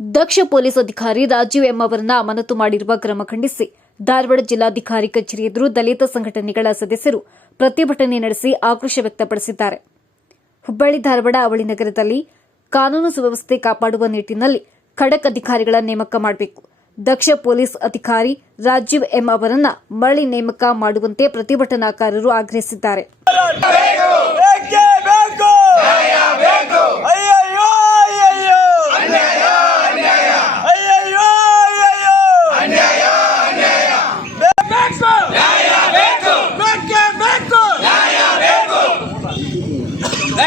ದಕ್ಷ police ಅಧಿಕಾರಿ Rajiv M ಅವರನ್ನ ಅಮಾನತು ಮಾಡಿರುವ ಕ್ರಮ ಖಂಡಿಸಿ ಧಾರವಾಡ ಜಿಲ್ಲಾಧಿಕಾರಿ ಕಚೇರಿ ಎದುರು ದಲಿತ ಸಂಘಟನೆಗಳ ಸದಸ್ಯರು ಪ್ರತಿಭಟನೆ ನಡೆಸಿ ಆಕ್ರೋಶ ವ್ಯಕ್ತಪಡಿಸಿದ್ದಾರೆ. ಹುಬ್ಬಳ್ಳಿ ಧಾರವಾಡ ಅವಳಿ ನಗರದಲ್ಲಿ ಕಾನೂನು ಸುವ್ಯವಸ್ಥೆ ಕಾಪಾಡುವ ನಿಟ್ಟಿನಲ್ಲಿ ಖಡಕ್ ಅಧಿಕಾರಿಗಳ ನೇಮಕ ಮಾಡಬೇಕು. ದಕ್ಷ ಪೊಲೀಸ್ ಅಧಿಕಾರಿ ರಾಜೀವ್ ಎಂ ಅವರನ್ನ ಮರಳಿ ನೇಮಕ ಮಾಡುವಂತೆ ಪ್ರತಿಭಟನಾಕಾರರು ಆಗ್ರಹಿಸಿದ್ದಾರೆ.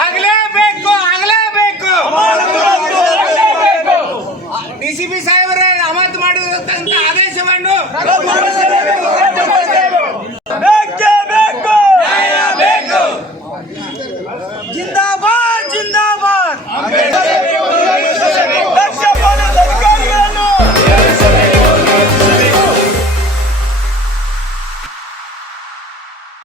ಆಗಲೇಬೇಕು ಆಗಲೇಬೇಕು. ಬೇಕು ಡಿಸಿಪಿ ಸಾಹೇಬರ ಅಮಾನತು ಮಾಡಿದಂತ ಆದೇಶವನ್ನು